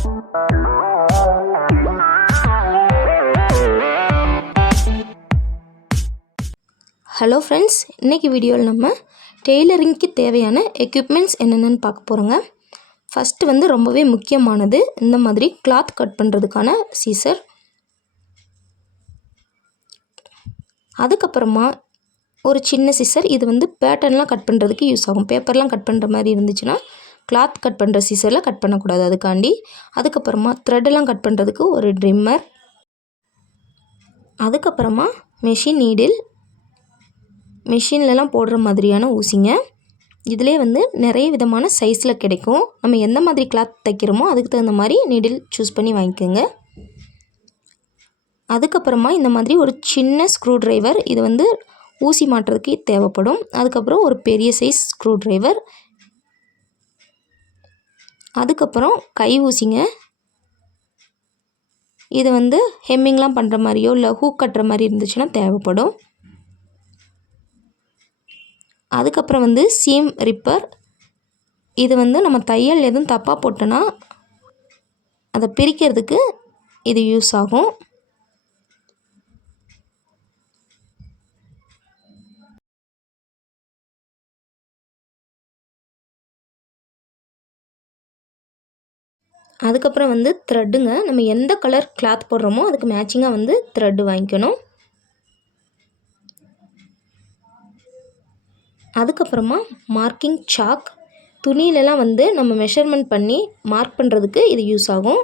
Hello friends, இன்றைக்கி வீடியோவில் நம்ம டெய்லரிங்க்கு தேவையான எக்யூப்மெண்ட்ஸ் என்னென்னு பார்க்க போகிறோங்க. ஃபஸ்ட்டு வந்து ரொம்பவே முக்கியமானது இந்த மாதிரி கிளாத் கட் பண்ணுறதுக்கான சீசர். அதுக்கப்புறமா ஒரு சின்ன சீசர், இது வந்து பேட்டர்ன்லாம் கட் பண்ணுறதுக்கு யூஸ் ஆகும். பேப்பர்லாம் கட் பண்ணுற மாதிரி இருந்துச்சுன்னா கிளாத் கட் பண்ணுற சீசரில் கட் பண்ணக்கூடாது, அதுக்காண்டி. அதுக்கப்புறமா த்ரெட்டெல்லாம் கட் பண்ணுறதுக்கு ஒரு ட்ரிம்மர். அதுக்கப்புறமா மெஷின் நீடில், மெஷின்லலாம் போடுற மாதிரியான ஊசிங்க. இதிலே வந்து நிறைய விதமான சைஸில் கிடைக்கும். நம்ம எந்த மாதிரி கிளாத் தைக்கிறோமோ அதுக்கு தகுந்த மாதிரி நீடில் சூஸ் பண்ணி வாங்கிக்கோங்க. அதுக்கப்புறமா இந்த மாதிரி ஒரு சின்ன ஸ்க்ரூ ட்ரைவர், இது வந்து ஊசி மாட்டுறதுக்கு தேவைப்படும். அதுக்கப்புறம் ஒரு பெரிய சைஸ் ஸ்க்ரூ ட்ரைவர். அதுக்கப்புறம் கை ஊசிங்க. இது வந்து ஹெம்மிங்லாம் பண்ணுற மாதிரியோ இல்லை ஹூக் கட்டுற மாதிரி இருந்துச்சுன்னா தேவைப்படும். அதுக்கப்புறம் வந்து சீம் ரிப்பர், இது வந்து நம்ம தையல் எதுவும் தப்பாக போட்டோன்னா அதை பிரிக்கிறதுக்கு இது யூஸ் ஆகும். அதுக்கப்புறம் வந்து த்ரெட்டுங்க. நம்ம எந்த கலர் கிளாத் போடுறோமோ அதுக்கு மேட்சிங்காக வந்து த்ரெட்டு வாங்கிக்கணும். அதுக்கப்புறமா மார்க்கிங் சாக், துணியிலலாம் வந்து நம்ம மெஷர்மெண்ட் பண்ணி மார்க் பண்ணுறதுக்கு இது யூஸ் ஆகும்.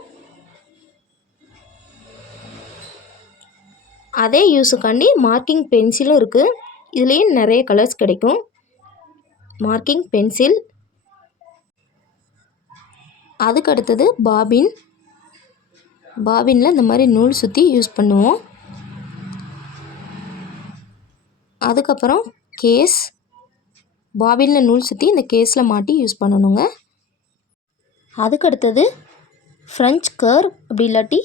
அதே யூஸுக்காண்டி மார்க்கிங் பென்சிலும் இருக்குது. இதுலேயும் நிறைய கலர்ஸ் கிடைக்கும். Marking pencil. அதுக்கு அடுத்தது பாபின். பாபினில் இந்த மாதிரி நூல் சுற்றி யூஸ் பண்ணுவோம். அதுக்கப்புறம் கேஸ், பாபினில் நூல் சுற்றி இந்த கேஸில் மாட்டி யூஸ் பண்ணணுங்க. அதுக்கடுத்தது ஃப்ரெஞ்ச் கர்வ், அப்படி இல்லாட்டி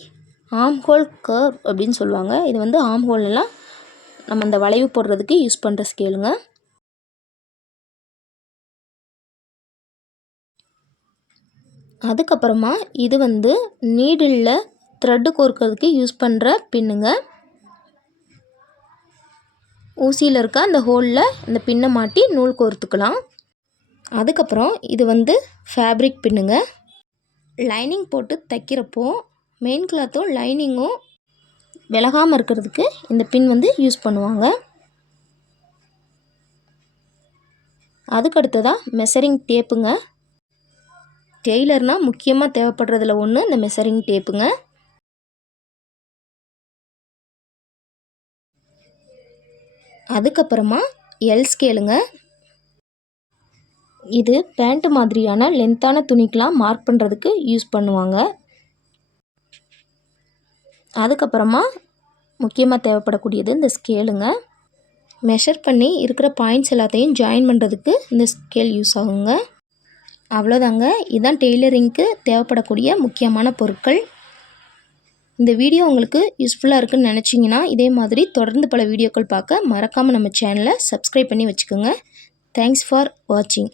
ஆம் ஹோல் கர்வ் அப்படின்னு சொல்லுவாங்க. இது வந்து ஆம் ஹோல்லாம் நம்ம இந்த வளைவு போடுறதுக்கு யூஸ் பண்ணுற ஸ்கேலுங்க. அதுக்கப்புறமா இது வந்து நீடிலில் த்ரெட்டு கோர்க்கிறதுக்கு யூஸ் பண்ணுற பின்னுங்க. ஊசியில் இருக்க அந்த ஹோலில் இந்த பின்னை மாட்டி நூல் கோர்த்துக்கலாம். அதுக்கப்புறம் இது வந்து ஃபேப்ரிக் பின்னுங்க. லைனிங் போட்டு தைக்கிறப்போ மெயின் கிளாத்தும் லைனிங்கும் விலகாமல் இருக்கிறதுக்கு இந்த பின் வந்து யூஸ் பண்ணுவாங்க. அதுக்கடுத்ததாக மெஷரிங் டேப்புங்க. டெய்லர்னால் முக்கியமாக தேவைப்படுறதுல ஒன்று இந்த மெஷரிங் டேப்புங்க. அதுக்கப்புறமா எல் ஸ்கேலுங்க. இது பேண்ட் மாதிரியான லென்த்தான துணிக்கெலாம் மார்க் பண்ணுறதுக்கு யூஸ் பண்ணுவாங்க. அதுக்கப்புறமா முக்கியமாக தேவைப்படக்கூடியது இந்த ஸ்கேலுங்க. மெஷர் பண்ணி இருக்கிற பாயிண்ட்ஸ் எல்லாத்தையும் ஜாயின் பண்ணுறதுக்கு இந்த ஸ்கேல் யூஸ் ஆகுங்க. அவ்வளோதாங்க, இதுதான் டெய்லரிங்க்கு தேவைப்படக்கூடிய முக்கியமான பொருட்கள். இந்த வீடியோ உங்களுக்கு யூஸ்ஃபுல்லாக இருக்குன்னு நினச்சிங்கன்னா இதே மாதிரி தொடர்ந்து பல வீடியோக்கள் பார்க்க மறக்காமல் நம்ம சேனலை சப்ஸ்கிரைப் பண்ணி வச்சுக்கோங்க. தேங்க்ஸ் ஃபார் வாட்சிங்.